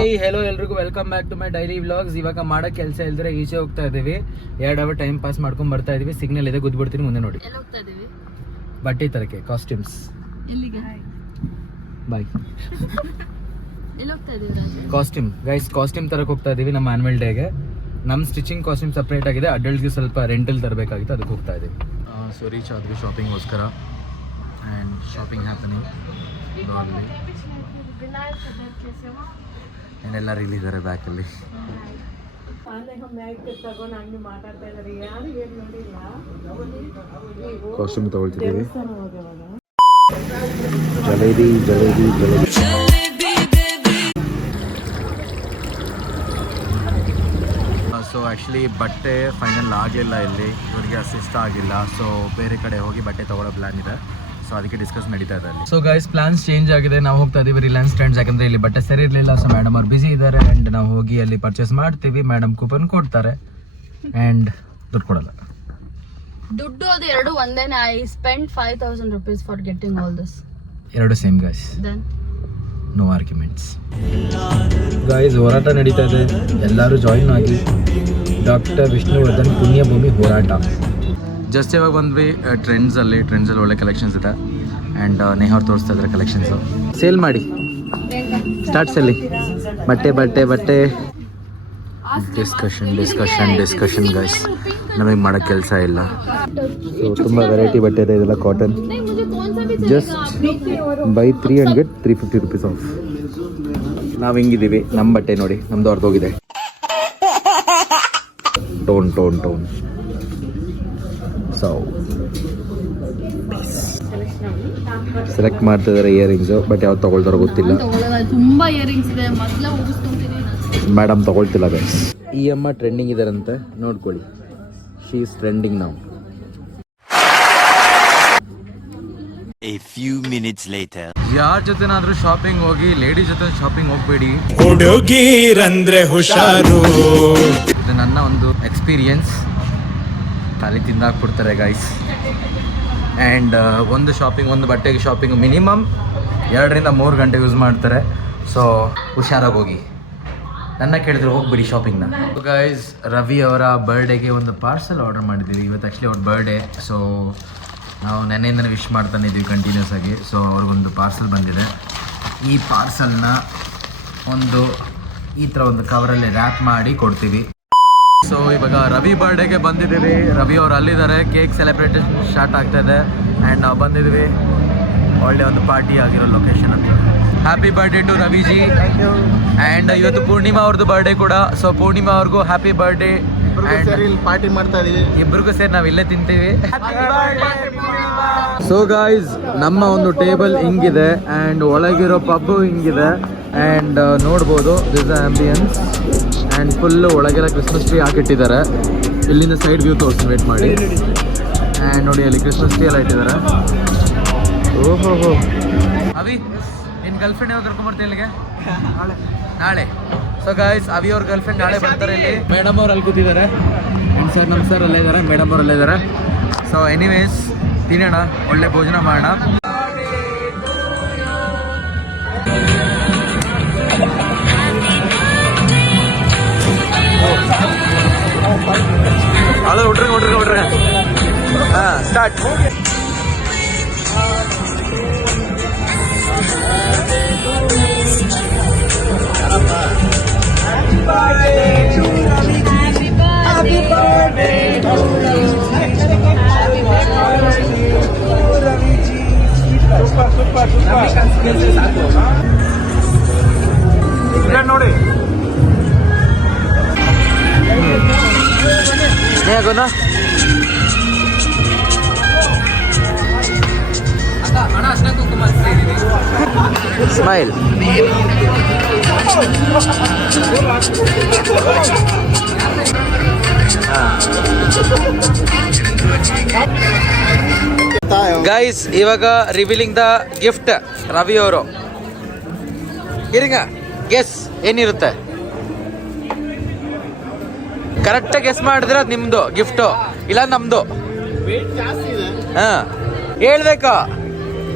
Hi hello ಎಲ್ರಿಗೂ welcome back to my daily vlogs. ಇವಾಗ ಮಾಡೋ ಕೆಲಸ ಇಲ್ದ್ರೆ ಈಚೆ ಹೋಗ್ತಾ ಇದೀವಿ. 2 ಅವರ್ ಟೈಮ್ ಪಾಸ್ ಮಾಡ್ಕೊಂಡು ಬರ್ತಾ ಇದೀವಿ. ಸಿಗ್ನಲ್ ಇದೆ, ಗುದ್ಬಿಡ್ತೀನಿ, ಮುಂದೆ ನೋಡಿ. ಬಟ್ಟೆ ತರಕ್ಕೆ ಕಾಸ್ಟ್ಯೂಮ್ಸ್. ಬಾಯ್. ಕಾಸ್ಟ್ಯೂಮ್ ಗೈಸ್, ಕಾಸ್ಟ್ಯೂಮ್ ತರಕ್ಕೆ ಹೋಗ್ತಾ ಇದೀವಿ ನಮ್ಮ ಆನ್ಯುವಲ್ ಡೇಗೆ. ನಮ್ಮ ಸ್ಟಿಚಿಂಗ್ ಕಾಸ್ಟ್ಯೂಮ್ ಸಪ್ರೇಟ್ ಆಗಿದೆ, ಅಡಲ್ಟ್ಗೆ ಸ್ವಲ್ಪ ರೆಂಟಲ್ ತರಬೇಕಾಗಿತ್ತು, ಅದಕ್ಕೆ ಹೋಗ್ತಾ ಇದೀವಿ. ಸೊ ರೀಚ್ ಆದ್ವಿ ಶಾಪಿಂಗ್ಗೋಸ್ಕರ. ಆ್ಯಂಡ್ ಶಾಪಿಂಗ್ ಹ್ಯಾಪನಿಂಗ್ ಎಲ್ಲರೂ ಇಲ್ಲಿದ್ದಾರೆ ಬ್ಯಾಕಲ್ಲಿ. ಕಾಸ್ಟ್ಯೂಮ್ ತಗೊಳ್ತಿದ್ದೀವಿ. ಜಲೇಬಿ ಜಲೇಬಿ ಜಲೇಬಿ. ಸೊ ಆ್ಯಕ್ಚುಲಿ ಬಟ್ಟೆ ಫೈನಲ್ ಆಗಿಲ್ಲ ಇಲ್ಲಿ, ಇವರಿಗೆ ಅಸಿಸ್ಟ್ ಆಗಿಲ್ಲ. ಸೊ ಬೇರೆ ಕಡೆ ಹೋಗಿ ಬಟ್ಟೆ ತೊಗೊಳ್ಳೋ ಪ್ಲ್ಯಾನ್ ಇದೆ. ಸೊ ಅದಕ್ಕೆ ಡಿಸ್ಕಸ್ ನಡೀತಾ ಇದೆ ಅಲ್ಲಿ. ಸೊ ಗೈಸ್, ಪ್ಲಾನ್ಸ್ ಚೇಂಜ್ ಆಗಿದೆ. ನಾವು ಹೋಗ್ತಾ ಇದೀವಿ ರಿಲಯನ್ಸ್ ಟ್ರೆಂಡ್ಸ್, ಯಾಕಂದ್ರೆ ಇಲ್ಲಿ ಬಟ್ಟೆ ಸರಿ ಇರಲಿಲ್ಲ. ಸೊ ಮೇಡಮ್ ಅವ್ರು ಬಿಸಿ ಇದ್ದಾರೆ ಆ್ಯಂಡ್ ನಾವು ಹೋಗಿ ಅಲ್ಲಿ ಪರ್ಚೇಸ್ ಮಾಡ್ತೀವಿ. ಮೇಡಮ್ ಕೂಪನ್ ಕೊಡ್ತಾರೆ ಆ್ಯಂಡ್ ದುಡ್ಡು ಕೊಡಲ್ಲ. ದುಡ್ಡು ಅದು ಎರಡು ಒಂದೇನೆ. I spend 5,000 rupees for getting all this. ಎರಡು same guys, no arguments. Guys, ಹೋರಾಟ ನಡೀತಾ ಇದೆ, ಎಲ್ಲರೂ ಜಾಯಿನ್ ಆಗಿ. ಡಾಕ್ಟರ್ ವಿಷ್ಣುವರ್ಧನ್ ಪುಣ್ಯಭೂಮಿ ಹೋರಾಟ. ಜಸ್ಟ್ ಇವಾಗ ಬಂದ್ವಿ ಟ್ರೆಂಡ್ಸಲ್ಲಿ ಒಳ್ಳೆ ಕಲೆಕ್ಷನ್ಸ್ ಇದೆ. ಆ್ಯಂಡ್ ನೇಹವ್ರು ತೋರಿಸ್ತಾ ಇದ್ದಾರೆ ಕಲೆಕ್ಷನ್ಸು. ಸೇಲ್ ಮಾಡಿ, ಸ್ಟಾರ್ಟ್ ಸೆಲ್ಲಿ. ಬಟ್ಟೆ ಬಟ್ಟೆ ಬಟ್ಟೆ ಡಿಸ್ಕಷನ್ ಗೈಸ್. ನಮಗೆ ಮಾಡೋ ಕೆಲಸ ಇಲ್ಲ. ಸೊ ತುಂಬ ವೆರೈಟಿ ಬಟ್ಟೆ ಇದೆ, ಇದೆಲ್ಲ cotton. Just by 300 350 rupees of. ನಾವು ಹಿಂಗಿದ್ದೀವಿ, ನಮ್ಮ ಬಟ್ಟೆ ನೋಡಿ, ನಮ್ದು ಹೊರದೋಗಿದೆ. ಟೋನ್ ಸೊ ಸೆಲೆಕ್ಟ್ ಮಾಡ್ತಾ ಇದ್ದಾರೆ ಇಯರಿಂಗ್ಸು, ಬಟ್ ಯಾವ್ದು ತಗೊಳ್ತಾರೋ ಗೊತ್ತಿಲ್ಲ. ತುಂಬಾ ಇಯರಿಂಗ್ಸ್ ಇದೆ, ಮೇಡಮ್ ತಗೊಳ್ತಿಲ್ಲ ಗೈಸ್. ಈ ಅಮ್ಮ ಟ್ರೆಂಡಿಂಗ್ ಇದಾರಂತೆ, ನೋಡ್ಕೊಳ್ಳಿ. ಶಿ ಈಸ್ ಟ್ರೆಂಡಿಂಗ್ ನಾವು. A few minutes later. ಯಾರ ಜೊತೆನಾದ್ರೂ ಶಾಪಿಂಗ್ ಹೋಗಿ, ಲೇಡೀಸ್ ಜೊತೆ ಶಾಪಿಂಗ್ ಹೋಗ್ಬೇಡಿ, ಹುಡುಗೀರಂದ್ರೆ ಹುಷಾರು. ಇದು ನನ್ನ ಒಂದು ಎಕ್ಸ್ಪೀರಿಯನ್ಸ್. ಖಾಲಿ ತಿಂದಾಕ್ಬಿಡ್ತಾರೆ ಗೈಸ್. ಆ್ಯಂಡ್ ಒಂದು ಬಟ್ಟೆಗೆ ಶಾಪಿಂಗ್ ಮಿನಿಮಮ್ 2 ರಿಂದ 3 ಗಂಟೆ ಯೂಸ್ ಮಾಡ್ತಾರೆ. ಸೊ ಹುಷಾರಾಗಿ ಹೋಗಿ. ನನ್ನ ಕೇಳಿದ್ರೆ ಹೋಗ್ಬಿಡಿ ಶಾಪಿಂಗ್ನ. ಗೈಸ್, ರವಿ ಅವರ ಬರ್ಡೇಗೆ ಒಂದು ಪಾರ್ಸಲ್ ಆರ್ಡರ್ ಮಾಡಿದ್ದೀವಿ. ಇವತ್ತು ಆ್ಯಕ್ಚುಲಿ ಅವ್ರ ಬರ್ಡೇ. ಸೊ ನಾವು ನೆನ್ನೆಯಿಂದನೇ ವಿಶ್ ಮಾಡ್ತಾನೆ ಇದ್ದೀವಿ ಕಂಟಿನ್ಯೂಸ್ ಆಗಿ. ಸೊ ಅವ್ರಿಗೊಂದು ಪಾರ್ಸಲ್ ಬಂದಿದೆ. ಈ ಪಾರ್ಸಲ್ನ ಈ ಥರ ಒಂದು ಕವರಲ್ಲಿ ರ್ಯಾಪ್ ಮಾಡಿ ಕೊಡ್ತೀವಿ. ಸೊ ಇವಾಗ ರವಿ ಬರ್ಡೇಗೆ ಬಂದಿದ್ದೀವಿ. ರವಿ ಅವ್ರು ಅಲ್ಲಿದ್ದಾರೆ, ಕೇಕ್ ಸೆಲೆಬ್ರೇಷನ್ ಸ್ಟಾರ್ಟ್ ಆಗ್ತಾ ಇದೆ. ಆ್ಯಂಡ್ ನಾವು ಬಂದಿದ್ದೀವಿ ಒಳ್ಳೆ ಒಂದು ಪಾರ್ಟಿ ಆಗಿರೋ ಲೊಕೇಶನ್ ಅಂತ. Happy birthday to Raviji. And ಇವತ್ತು ಪೂರ್ಣಿಮಾ ಅವ್ರದ್ದು ಬರ್ಡೇ ಕೂಡ. ಸೊ ಪೂರ್ಣಿಮಾ ಅವ್ರಿಗೂ ಹ್ಯಾಪಿ ಬರ್ಡೇ. ಪಾರ್ಟಿ ಮಾಡ್ತಾ ಇದೀವಿ, ಇಬ್ಬರಿಗೂ ಸೇರಿ ನಾವು ಇಲ್ಲೇ ತಿಂತೀವಿ. ಸೊ ಗೈಸ್, ನಮ್ಮ ಒಂದು ಟೇಬಲ್ ಹಿಂಗಿದೆ ಆ್ಯಂಡ್ ಒಳಗಿರೋ ಪಬ್ಬು ಹಿಂಗಿದೆ. ಆ್ಯಂಡ್ ನೋಡ್ಬೋದು, ದಿಸ್ ಆಂಬಿಯನ್ಸ್. ಆ್ಯಂಡ್ ಫುಲ್ಲು ಒಳಗೆಲ್ಲ ಕ್ರಿಸ್ಮಸ್ ಟ್ರೀ ಹಾಕಿಟ್ಟಿದ್ದಾರೆ. ಇಲ್ಲಿಂದ ಸೈಡ್ ವ್ಯೂ ತೋರಿಸಿ, ವೇಟ್ ಮಾಡಿ. ಆ್ಯಂಡ್ ನೋಡಿ, ಅಲ್ಲಿ ಕ್ರಿಸ್ಮಸ್ ಟ್ರೀ ಎಲ್ಲ ಇಟ್ಟಿದ್ದಾರೆ. ಓಹೋ ಅವಿ, ನಿನ್ನ ಗರ್ಲ್ಫ್ರೆಂಡ್ ಯಾವ್ದು ಕರ್ಕೊಂಬರ್ತೀನಿ ಇಲ್ಲಿಗೆ? ನಾಳೆ. ಸೊ ಗೈಸ್, ಅವಿ ಅವ್ರ ಗರ್ಲ್ಫ್ರೆಂಡ್ ನಾಳೆ ಬರ್ತಾರೆ ಇಲ್ಲಿ. ಮೇಡಮ್ ಅವ್ರು ಅಲ್ಲಿ ಕೂತಿದ್ದಾರೆ. ಆ್ಯಂಡ್ ಸರ್, ನಮ್ಮ ಸರ್ ಅಲ್ಲೇ ಇದ್ದಾರೆ, ಮೇಡಮ್ ಅವ್ರು ಅಲ್ಲೇ ಇದ್ದಾರೆ. ಸೊ ಎನಿವೇಸ್, ತಿನ್ನೋಣ, ಒಳ್ಳೆ ಭೋಜನ ಮಾಡೋಣ. ಹಲೋ, ಹೊಡ್ರಿ. ಹಾಂ, ಸ್ಟಾರ್ಟ್. ನೋಡಿ ಹೇಗೋಣ. ಸ್ಮೈಲ್. ಗೈಸ್, ಇವಾಗ ರಿವೀಲಿಂಗ್ ದ ಗಿಫ್ಟ್. ರವಿ ಅವರು ಇರಿಂಗ ಗೆಸ್ ಏನಿರುತ್ತೆ? ಕರೆಕ್ಟಾಗಿ ಗೆಸ್ ಮಾಡಿದ್ರೆ ಅದು ನಿಮ್ಮದು ಗಿಫ್ಟು, ಇಲ್ಲ ನಮ್ಮದು. ಹಾಂ, ಹೇಳ್ಬೇಕಾ?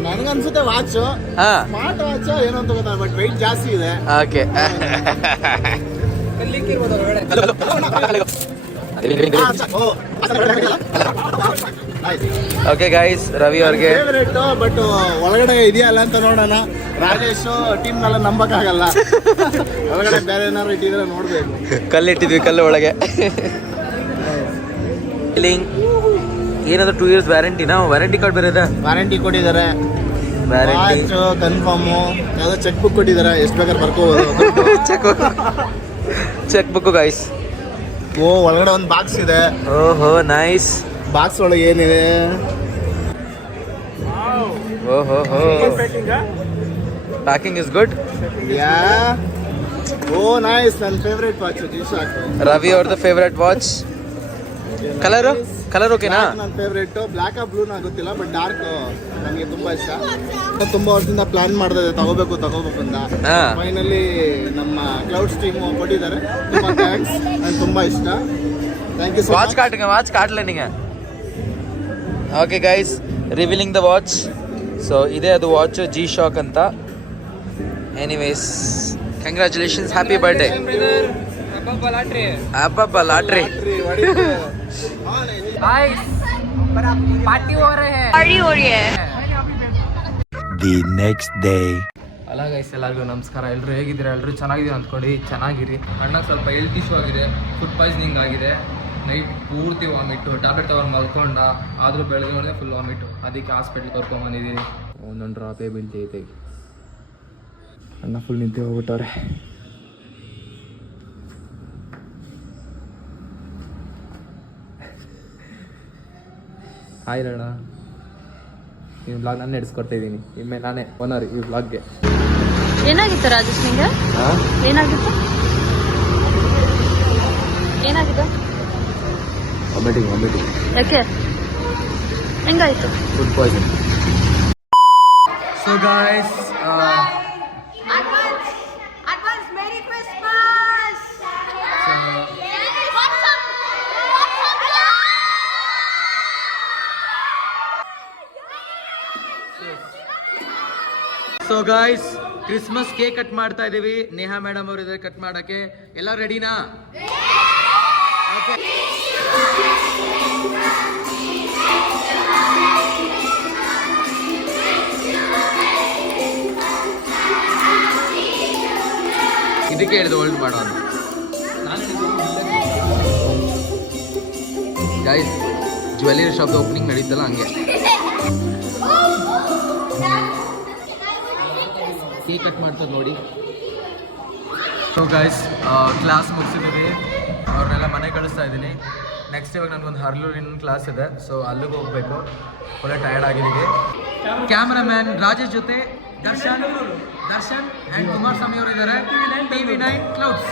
ನನಗನ್ಸುತ್ತೆ ವಾಚ್ ಹಾ ಸ್ಮಾರ್ಟ್ ವಾಚ್ ಏನೋ ಅಂತ ಗೊತ್ತಾಗ ಬಟ್ ವೆಯ್ಟ್ ಜಾಸ್ತಿ ಇದೆ. ಓಕೆ ಓಕೆ ಗೈಸ್, ರವಿ ಅವ್ರಿಗೆ ಫೇವರೇಟ್ ಬಟ್ ಒಳಗಡೆ ಇದೆಯಲ್ಲ ಅಂತ ನೋಡೋಣ. ರಾಜೇಶ್ ಟೀಮ್ನೆಲ್ಲ ನಂಬಕ್ಕಾಗಲ್ಲ. ಒಳಗಡೆ ಬೇರೆ ಏನಾದ್ರು ಇಟ್ಟಿದ್ರೆ ನೋಡ್ಬೇಕು. ಕಲ್ಲಿಟ್ಟಿದ್ವಿ, ಕಲ್ಲು ಒಳಗೆ. ಏನಾದ್ರು 2 years ವ್ಯಾರಂಟಿನಾ? ವ್ಯಾರಂಟಿ ಕಾರ್ಡ್ ಬೇರೆ ಇದೆ. ವಾರಂಟಿ ಕೊಟ್ಟಿದ್ದಾರೆ, ವ್ಯಾರಂಟಿ ವಾಚ್ ಕನ್ಫರ್ಮು, ಯಾವುದೋ ಚೆಕ್ ಬುಕ್ ಕೊಟ್ಟಿದ್ದಾರೆ, ಎಷ್ಟು ಬೇಕಾದ್ರೆ ಬರ್ಕೋಬೋದು. Cheque book guys. ಓ ಒಳಗಡೆ ಒಂದು ಬಾಕ್ಸ್ ಇದೆ. ಓಹೋ ನೈಸ್. ಬಾಕ್ಸ್ ಒಳಗೆ ಏನಿದೆ? ಓಹೋ packing is good. Yeah oh nice. ನನ್ನ ಫೇವ್ರೇಟ್ ವಾಚ್ ಜಿ-ಶಾಕ್. ರವಿ ಅವ್ರದ್ದು ಫೇವ್ರೇಟ್ ವಾಚ್. ಕಲರ್ ಓಕೆನಾ? ನನ್ನ ಫೇವ್ರೇಟ್ ಬ್ಲ್ಯಾಕ್ ಆ ಬ್ಲೂನ ಗೊತ್ತಿಲ್ಲ, ಬಟ್ ಡಾರ್ಕ್ ನನಗೆ ತುಂಬಾ ಇಷ್ಟ. ತುಂಬಾ ವರ್ಷದಿಂದ ಪ್ಲಾನ್ ಮಾಡಿದೆ ತಗೋಬೇಕು ಅಂತ. ಹಾ ಫೈನಲಿ ನಮ್ಮ ಕ್ಲೌಡ್ಸ್ ಟೀಮ್ ಕೊಟ್ಟಿದ್ದಾರೆ. ತುಂಬಾ ಥ್ಯಾಂಕ್ಸ್, ನನಗೆ ತುಂಬಾ ಇಷ್ಟ. ಥ್ಯಾಂಕ್ ಯು ಸೊ ವಾಚ್ ಕಾಟ್ಲೆ ನಿಂಗೆ. Okay guys, revealing the watch. So ಇದೆ ಅದು ವಾಚ್ ಜಿ-ಶಾಕ್ ಅಂತ. Anyways congratulations, happy birthday. ಅಬ್ಬಬ್ಬ ಲಾಟ್ರಿ. पार्टी हो रही है. The next day. ಅಲ್ಲ ಗೈಸ್, ಎಲ್ಲರಿಗೂ ನಮಸ್ಕಾರ. ಎಲ್ಲರೂ ಹೇಗಿದ್ದೀರಾ? ಎಲ್ಲರೂ ಚೆನ್ನಾಗಿದ್ದೀರಾ ಅಂದ್ಕೊಂಡು ಚೆನ್ನಾಗಿರಿ. ಅಣ್ಣ ಸ್ವಲ್ಪ ಹೆಲ್ತ್ ಇಶ್ಯೂ ಆಗಿದೆ, ಫುಡ್ ಪಾಯ್ಸನಿಂಗ್ ಆಗಿದೆ. ನೈಟ್ ಪೂರ್ತಿ ವಾಮಿಟ್ಟು, ಟ್ಯಾಬ್ಲೆಟ್ ತಗೊಂಡು ಮಲ್ಕೊಂಡ, ಆದರೂ ಬೆಳಗ್ಗೆ ಫುಲ್ ವಾಮಿಟ್ಟು. ಅದಕ್ಕೆ ಹಾಸ್ಪಿಟ್ಲ್ ಕರ್ಕೊಂಬಂದಿದ್ದೀವಿ. ಒಂದೊಂದು ಡ್ರಾಪೇ ಬೀಳ್ತೈತೆ. ಅಣ್ಣ ಫುಲ್ ನಿದ್ದೆ ಹೋಗ್ಬಿಟ್ಟವ್ರೆ. ಹಾಯ್ ಅಣ್ಣ, ಈ ವ್ಲಾಗ್ ನಾನು ನಡೆಸ್ಕೊಡ್ತಾ ಇದ್ದೀನಿ. ಇನ್ಮೇಲೆ ನಾನೇ ಓನರ್ ಈ ವ್ಲಾಗ್ಗೆ. ಏನಾಗಿತ್ತು ರಾಜೇಶ್ ನಿಂಗೆ? ಏನಾಗಿತ್ತು? ವಾಮಿಟಿಂಗ್. ಯಾಕೆ? ಹೆಂಗಾಯ್ತು? Food poison. So guys, Advance Merry Christmas. So guys, Christmas cake cut ಮಾಡ್ತಾ ಇದೀವಿ. ನೇಹಾ ಮೇಡಮ್ ಅವರು ಇದ್ದಾರೆ ಕಟ್ ಮಾಡಕ್ಕೆ. ಎಲ್ಲ ರೆಡಿನಾ? ಓಕೆ. ಇದಕ್ಕೆ ಹೇಳಿದೆ ಹೋಲ್ಡ್ ಮಾಡೋ ಅಂತ. ಗೈಸ್, ಜ್ಯುವೆಲ್ಲರಿ ಶಾಪ್ ಓಪನಿಂಗ್ ನಡೀತಲ್ಲ ಹಂಗೆ. ಕೇಕ್ ಕಟ್ ಮಾಡ್ತದೆ ನೋಡಿ. ಸೊ ಗೈಸ್, ಕ್ಲಾಸ್ ಮುಗಿಸಿದ್ದೀವಿ. ಅವ್ರನ್ನೆಲ್ಲ ಮನೆ ಕಳಿಸ್ತಾ ಇದ್ದೀನಿ. ನೆಕ್ಸ್ಟ್ ಇವಾಗ ನನಗೊಂದು ಹರ್ಲೂರಿನ ಕ್ಲಾಸ್ ಇದೆ, ಸೊ ಅಲ್ಲಿಗೆ ಹೋಗಬೇಕು. ಒಳ್ಳೆ ಟಯರ್ಡ್ ಆಗಿದ್ದೀವಿ. ಕ್ಯಾಮ್ರಾಮ್ಯಾನ್ ರಾಜೇಶ್ ಜೊತೆ ದರ್ಶನ್ ಆ್ಯಂಡ್ ಕುಮಾರಸ್ವಾಮಿ ಅವರು ಇದ್ದಾರೆ. TV9 clouds.